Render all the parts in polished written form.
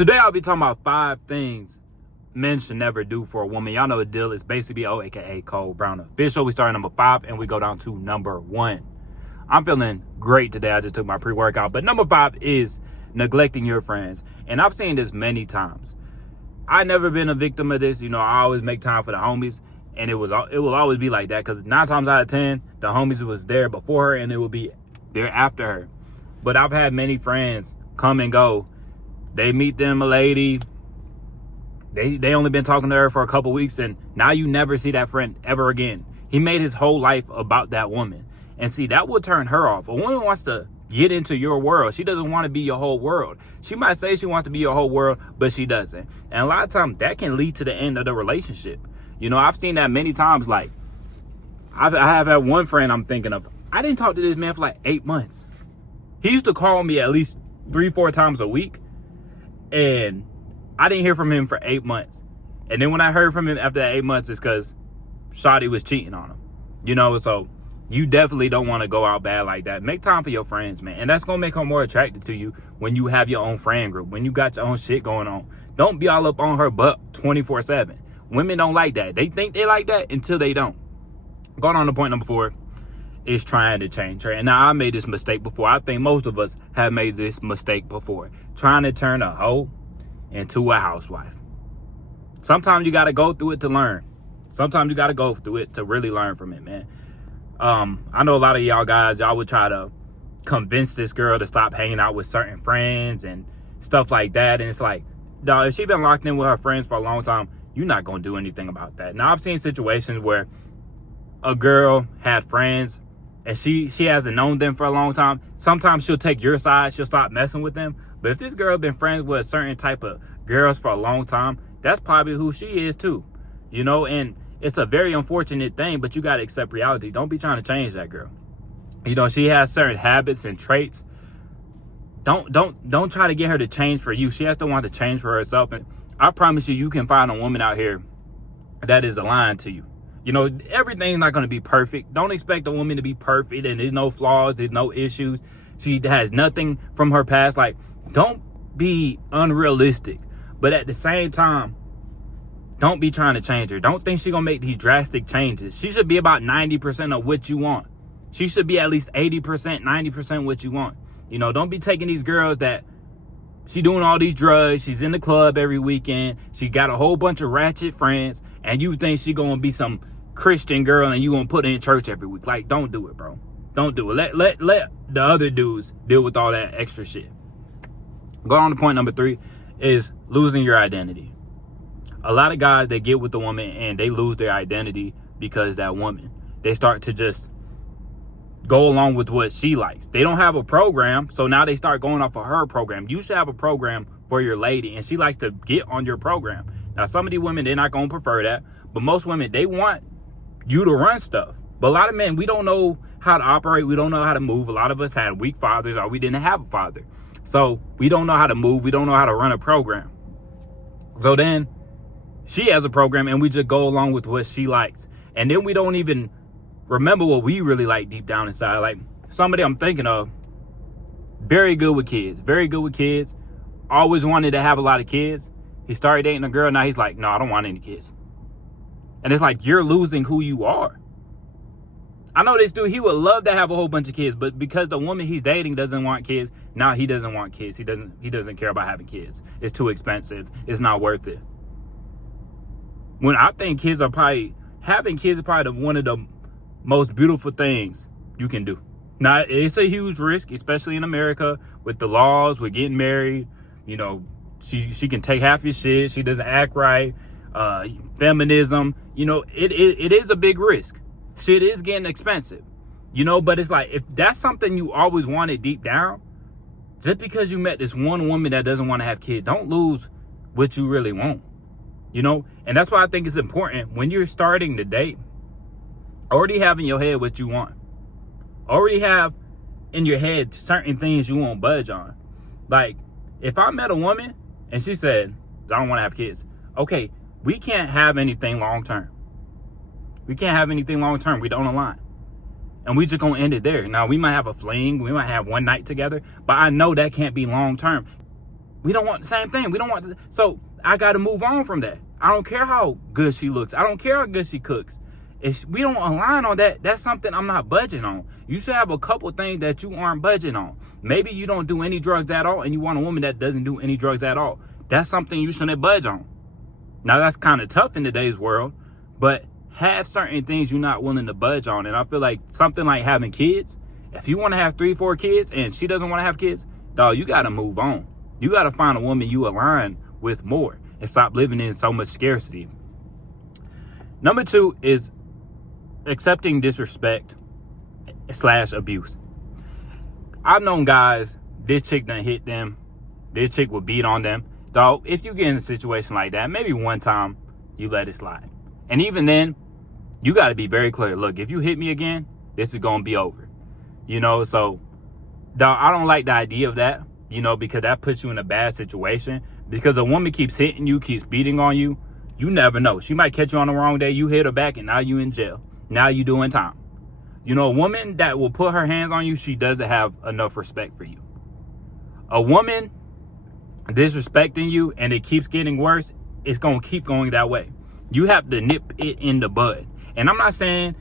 Today I'll be talking about 5 things men should never do for a woman. Y'all know the deal is basically aka Cole Brown Official. We start at number 5 and we go down to number 1. I'm feeling great today. I just took my pre-workout. But number 5 is neglecting your friends. And I've seen this many times. I never been a victim of this. You know, I always make time for the homies. And it will always be like that. Because 9 times out of 10, the homies was there before her and it will be there after her. But I've had many friends come and go. They meet them a lady. They only been talking to her for a couple weeks, and now you never see that friend ever again. He made his whole life about that woman. And see, that will turn her off. A woman wants to get into your world. She doesn't want to be your whole world. She might say she wants to be your whole world, but she doesn't. And a lot of times that can lead to the end of the relationship. You know, I've seen that many times. Like, I have had one friend I'm thinking of. I didn't talk to this man for like 8 months. He used to call me at least 3-4 times a week. And I didn't hear from him for 8 months. And then when I heard from him after that 8 months, it's because Shawty was cheating on him. You know, so you definitely don't want to go out bad like that. Make time for your friends, man. And that's going to make her more attracted to you when you have your own friend group, when you got your own shit going on. Don't be all up on her butt 24/7. Women don't like that. They think they like that until they don't. Going on to point number 4 is trying to change her. And now, I made this mistake before. I think most of us have made this mistake before. Trying to turn a hoe into a housewife. Sometimes you got to go through it to learn. Sometimes you got to go through it to really learn from it, man. I know a lot of y'all guys, y'all would try to convince this girl to stop hanging out with certain friends and stuff like that. And it's like, dog, if she been locked in with her friends for a long time, you're not going to do anything about that. Now, I've seen situations where a girl had friends and she hasn't known them for a long time. Sometimes she'll take your side. She'll stop messing with them. But if this girl been friends with a certain type of girls for a long time, that's probably who she is too. You know, and it's a very unfortunate thing, but you got to accept reality. Don't be trying to change that girl. You know, she has certain habits and traits. Don't try to get her to change for you. She has to want to change for herself. And I promise you, you can find a woman out here that is aligned to you. You know, everything's not going to be perfect. Don't expect a woman to be perfect and there's no flaws, there's no issues. She has nothing from her past. Like, don't be unrealistic. But at the same time, don't be trying to change her. Don't think she's going to make these drastic changes. She should be about 90% of what you want. She should be at least 80%, 90% what you want. You know, don't be taking these girls that she doing all these drugs. She's in the club every weekend. She got a whole bunch of ratchet friends. And you think she going to be some Christian girl and you going to put her in church every week. Like, don't do it, bro. Don't do it. Let the other dudes deal with all that extra shit. Going on to point number 3 is losing your identity. A lot of guys, they get with the woman and they lose their identity because that woman. They start to just go along with what she likes. They don't have a program, so now they start going off of her program. You should have a program for your lady, and she likes to get on your program. Now, some of these women, they're not going to prefer that, but most women, they want you to run stuff. But a lot of men, we don't know how to operate. We don't know how to move. A lot of us had weak fathers, or we didn't have a father. So we don't know how to move. We don't know how to run a program. So then she has a program and we just go along with what she likes. And then we don't even remember what we really like deep down inside. Like, somebody I'm thinking of, very good with kids, always wanted to have a lot of kids. He started dating a girl. Now he's like, no, I don't want any kids. And it's like, you're losing who you are. I know this dude, he would love to have a whole bunch of kids, but because the woman he's dating doesn't want kids, now he doesn't want kids. He doesn't care about having kids. It's too expensive. It's not worth it. When I think having kids is probably one of the most beautiful things you can do. Now, it's a huge risk, especially in America with the laws, with getting married. You know, she can take half your shit. She doesn't act right. Feminism, you know, it is a big risk. Shit is getting expensive, you know, but it's like, if that's something you always wanted deep down, just because you met this one woman that doesn't want to have kids, don't lose what you really want, you know? And that's why I think it's important when you're starting to date, already have in your head what you want. Already have in your head certain things you won't budge on. Like, if I met a woman and she said, I don't want to have kids. Okay, we can't have anything long term. We can't have anything long term. We don't align. And we just gonna end it there. Now, we might have a fling. We might have one night together. But I know that can't be long term. We don't want the same thing. We don't want so I got to move on from that. I don't care how good she looks. I don't care how good she cooks. If we don't align on that, that's something I'm not budging on. You should have a couple things that you aren't budging on. Maybe you don't do any drugs at all and you want a woman that doesn't do any drugs at all. That's something you shouldn't budge on. Now, that's kind of tough in today's world, but have certain things you're not willing to budge on. And I feel like something like having kids, if you want to have 3, 4 kids and she doesn't want to have kids, dog, you got to move on. You got to find a woman you align with more and stop living in so much scarcity. Number 2 is accepting disrespect / abuse. I've known guys, this chick done hit them, this chick will beat on them. Dog, if you get in a situation like that, maybe one time you let it slide. And even then, you got to be very clear. Look, if you hit me again, this is going to be over. You know, so dog, I don't like the idea of that, you know, because that puts you in a bad situation. Because a woman keeps hitting you, keeps beating on you, you never know. She might catch you on the wrong day. You hit her back and now you in jail. Now you doing time. You know, a woman that will put her hands on you, she doesn't have enough respect for you. A woman disrespecting you and it keeps getting worse, it's going to keep going that way. You have to nip it in the bud. And I'm not saying,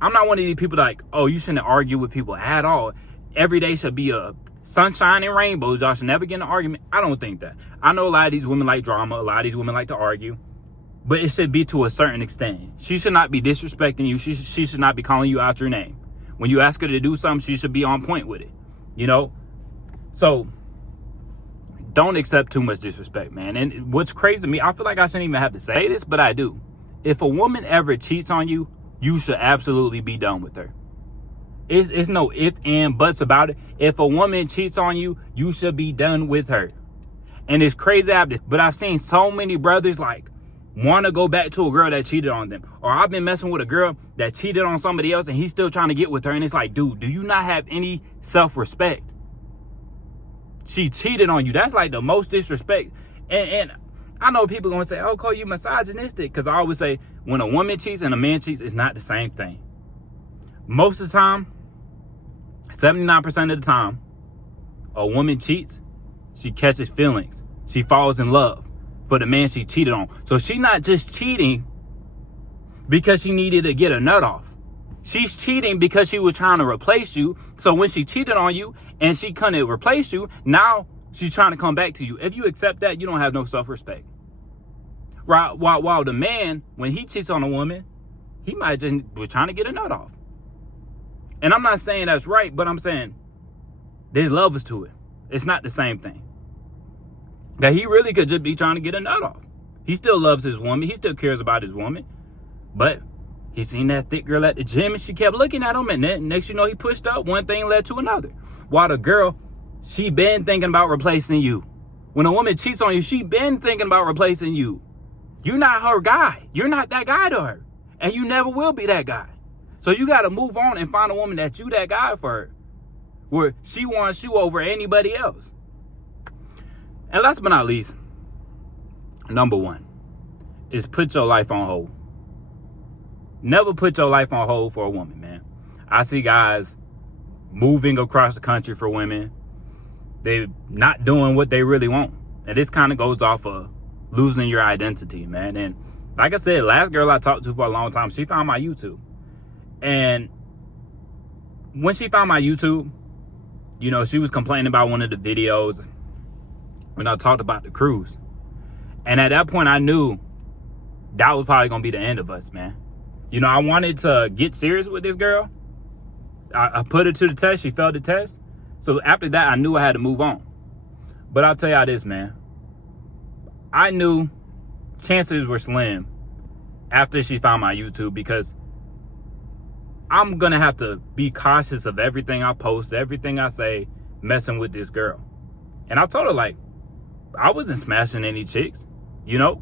I'm not one of these people like, oh, you shouldn't argue with people at all. Every day should be a sunshine and rainbows. Y'all should never get in an argument. I don't think that. I know a lot of these women like drama. A lot of these women like to argue. But it should be to a certain extent. She should not be disrespecting you. She should not be calling you out your name. When you ask her to do something, she should be on point with it. You know? So, don't accept too much disrespect, man. And what's crazy to me, I feel like I shouldn't even have to say this, but I do. If a woman ever cheats on you, you should absolutely be done with her. It's no ifs and buts about it. If a woman cheats on you, you should be done with her. And it's crazy, but I've seen so many brothers like want to go back to a girl that cheated on them. Or I've been messing with a girl that cheated on somebody else and he's still trying to get with her. And it's like, dude, do you not have any self-respect? She cheated on you. That's like the most disrespect. And I know people going to say, oh, Cole, you misogynistic. Because I always say when a woman cheats and a man cheats, it's not the same thing. Most of the time, 79% of the time, a woman cheats, she catches feelings. She falls in love for the man she cheated on. So she's not just cheating because she needed to get a nut off. She's cheating because she was trying to replace you. So when she cheated on you and she couldn't replace you, now she's trying to come back to you. If you accept that, you don't have no self-respect. Right? While the man, when he cheats on a woman, he might just was trying to get a nut off. And I'm not saying that's right, but I'm saying there's levels to it. It's not the same thing. That he really could just be trying to get a nut off. He still loves his woman. He still cares about his woman. But he seen that thick girl at the gym and she kept looking at him. And then next you know, he pushed up. One thing led to another. While the girl, she been thinking about replacing you. When a woman cheats on you, she been thinking about replacing you. You're not her guy. You're not that guy to her. And you never will be that guy. So you got to move on and find a woman that you that guy for her. Where she wants you over anybody else. And last but not least, number 1 is put your life on hold. Never put your life on hold for a woman, man. I see guys moving across the country for women. They're not doing what they really want. And this kind of goes off of losing your identity, man. And like I said, last girl I talked to for a long time, she found my YouTube. And when she found my YouTube, you know, she was complaining about one of the videos when I talked about the cruise. And at that point, I knew that was probably going to be the end of us, man. You know, I wanted to get serious with this girl. I put her to the test. She failed the test. So after that, I knew I had to move on. But I'll tell y'all this, man. I knew chances were slim after she found my YouTube because I'm going to have to be cautious of everything I post, everything I say, messing with this girl. And I told her, like, I wasn't smashing any chicks, you know?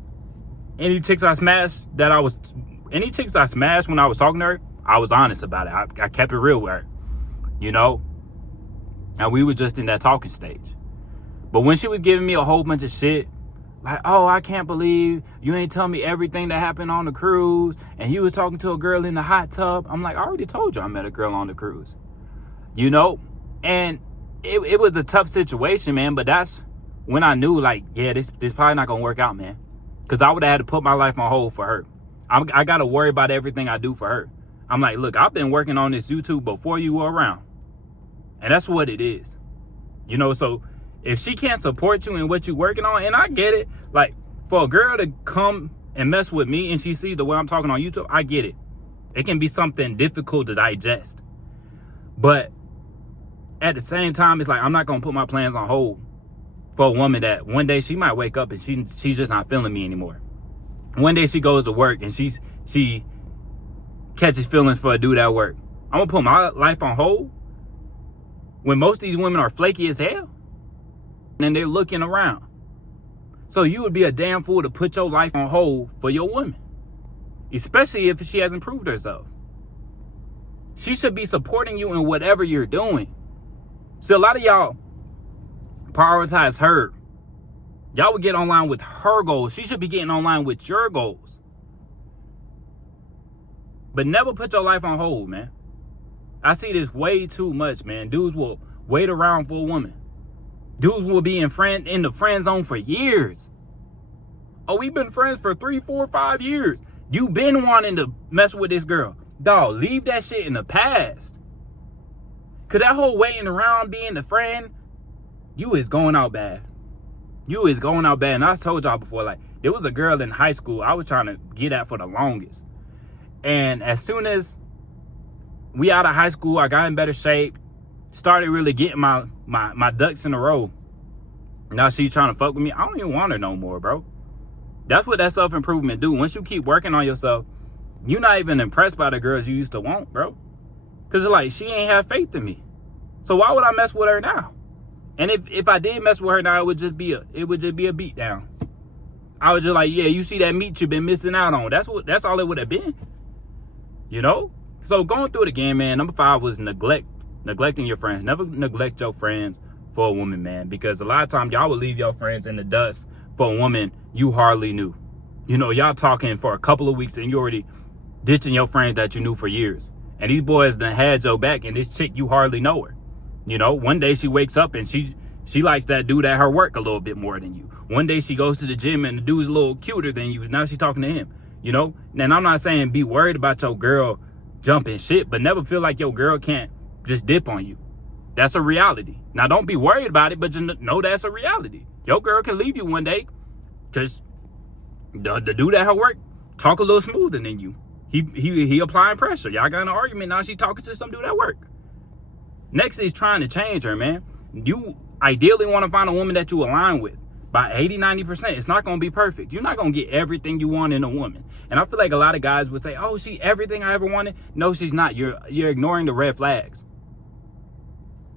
Any chicks I smashed when I was talking to her, I was honest about it. I kept it real with her, you know? And we were just in that talking stage. But when she was giving me a whole bunch of shit, like, oh, I can't believe you ain't tell me everything that happened on the cruise. And you was talking to a girl in the hot tub. I'm like, I already told you I met a girl on the cruise. You know? And it was a tough situation, man. But that's when I knew, like, yeah, this probably not gonna work out, man. Because I would have had to put my life on hold for her. I got to worry about everything I do for her. I'm like, look, I've been working on this YouTube before you were around. And that's what it is. You know, so if she can't support you in what you're working on, and I get it, like, for a girl to come and mess with me and she sees the way I'm talking on YouTube, I get it. It can be something difficult to digest. But at the same time, it's like, I'm not going to put my plans on hold for a woman that one day she might wake up and she's just not feeling me anymore. One day she goes to work and she catches feelings for a dude at work. I'm going to put my life on hold when most of these women are flaky as hell and they're looking around. So you would be a damn fool to put your life on hold for your woman, especially if she hasn't proved herself. She should be supporting you in whatever you're doing. So a lot of y'all prioritize her. Y'all would get online with her goals. She should be getting online with your goals. But never put your life on hold, man. I see this way too much, man. Dudes will wait around for a woman. Dudes will be in the friend zone for years. Oh, we've been friends for 3, 4, 5 years. You been wanting to mess with this girl. Dog, leave that shit in the past. Cause that whole waiting around being the friend, you is going out bad. You is going out bad. And I told y'all before, like, there was a girl in high school I was trying to get at for the longest. And as soon as we out of high school, I got in better shape, started really getting my ducks in a row. Now she's trying to fuck with me. I don't even want her no more, bro. That's what that self-improvement do. Once you keep working on yourself, you're not even impressed by the girls you used to want, bro. Because it's like, she ain't have faith in me. So why would I mess with her now? And if I did mess with her now, it would just be a beat down. I was just like, yeah, you see that meat you've been missing out on. That's all it would have been. You know? So going through it again, man, number 5 was neglecting your friends. Never neglect your friends for a woman, man. Because a lot of times y'all will leave your friends in the dust for a woman you hardly knew. You know, y'all talking for a couple of weeks and you already ditching your friends that you knew for years. And these boys done had your back, and this chick, you hardly know her. You know, one day she wakes up and she likes that dude at her work a little bit more than you. One day she goes to the gym and the dude's a little cuter than you. Now she's talking to him, you know? And I'm not saying be worried about your girl jumping shit, but never feel like your girl can't just dip on you. That's a reality. Now, don't be worried about it, but just know that's a reality. Your girl can leave you one day because the dude at her work talk a little smoother than you. He applying pressure. Y'all got in an argument. Now she talking to some dude at work. Next is trying to change her, man. You ideally want to find a woman that you align with by 80-90%. It's not going to be perfect. You're not going to get everything you want in a woman. And I feel like a lot of guys would say, oh, she everything I ever wanted. No, she's not. You're ignoring the red flags.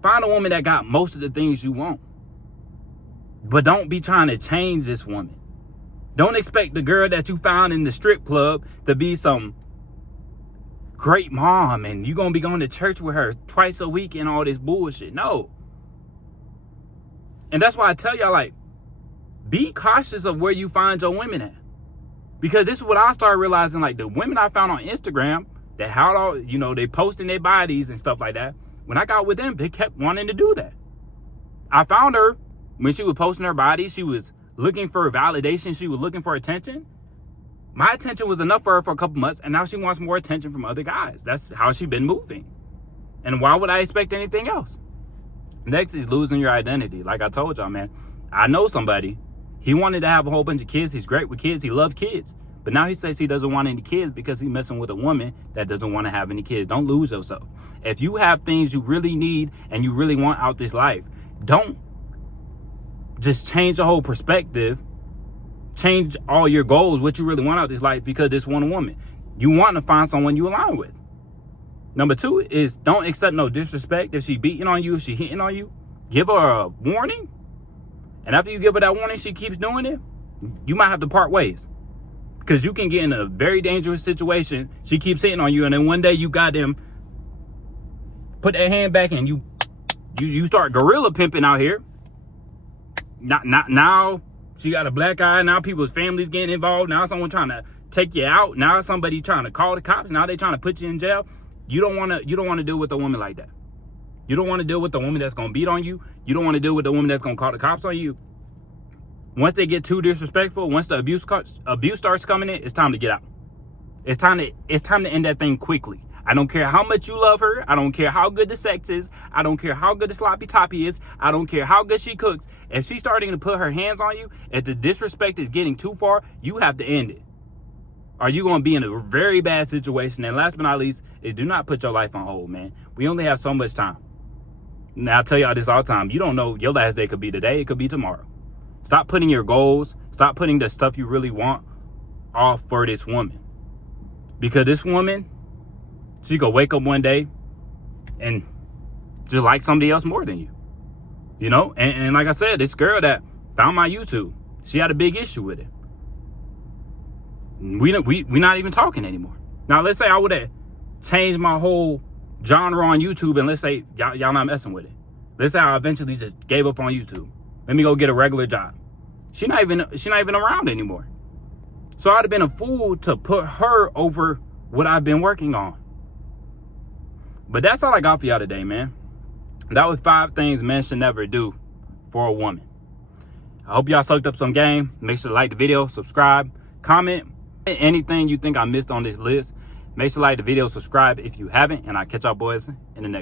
Find a woman that got most of the things you want. But don't be trying to change this woman. Don't expect the girl that you found in the strip club to be some great mom and you're going to be going to church with her twice a week and all this bullshit. No. And that's why I tell y'all, like, be cautious of where you find your women at. Because this is what I started realizing, like, the women I found on Instagram that had all, you know, they posting their bodies and stuff like that. When I got with them, they kept wanting to do that. I found her when she was posting her body. She was looking for validation. She was looking for attention. My attention was enough for her for a couple months, and now she wants more attention from other guys. That's how she's been moving. And why would I expect anything else? Next is losing your identity. Like I told y'all, man, I know somebody. He wanted to have a whole bunch of kids. He's great with kids. He loves kids. But now he says he doesn't want any kids because he's messing with a woman that doesn't want to have any kids. Don't lose yourself. If you have things you really need and you really want out this life, don't just change the whole perspective. Change all your goals, what you really want out this life because this one woman. You want to find someone you align with. Number 2 is don't accept no disrespect. If she beating on you, if she hitting on you, give her a warning. And after you give her that warning, she keeps doing it, you might have to part ways. Because you can get in a very dangerous situation. She keeps hitting on you, and then one day you got them put that hand back and you start gorilla pimping out here. Not now she got a black eye. Now people's families getting involved. Now someone trying to take you out. Now somebody trying to call the cops. Now they trying to put you in jail. You don't want to deal with a woman like that. You don't want to deal with the woman that's going to beat on you. You don't want to deal with the woman that's going to call the cops on you. Once they get too disrespectful, once the abuse starts coming in, it's time to get out. It's time to end that thing quickly. I don't care how much you love her. I don't care how good the sex is. I don't care how good the sloppy toppy is. I don't care how good she cooks. If she's starting to put her hands on you, if the disrespect is getting too far, you have to end it. Or you're going to be in a very bad situation. And last but not least, is do not put your life on hold, man. We only have so much time. Now, I tell y'all this all the time. You don't know, your last day could be today. It could be tomorrow. Stop putting your goals, stop putting the stuff you really want off for this woman. Because this woman, she could wake up one day and just like somebody else more than you. You know? And like I said, this girl that found my YouTube, she had a big issue with it. We not even talking anymore. Now, let's say I would have changed my whole genre on YouTube, and let's say y'all not messing with it. Let's say I eventually just gave up on YouTube. Let me go get a regular job. She not even around anymore. So I'd have been a fool to put her over what I've been working on. But that's all I got for y'all today, man. That was 5 things men should never do for a woman. I hope y'all soaked up some game. Make sure to like the video, subscribe, comment anything you think I missed on this list. Make sure to like the video, subscribe if you haven't, and I'll catch y'all boys in the next.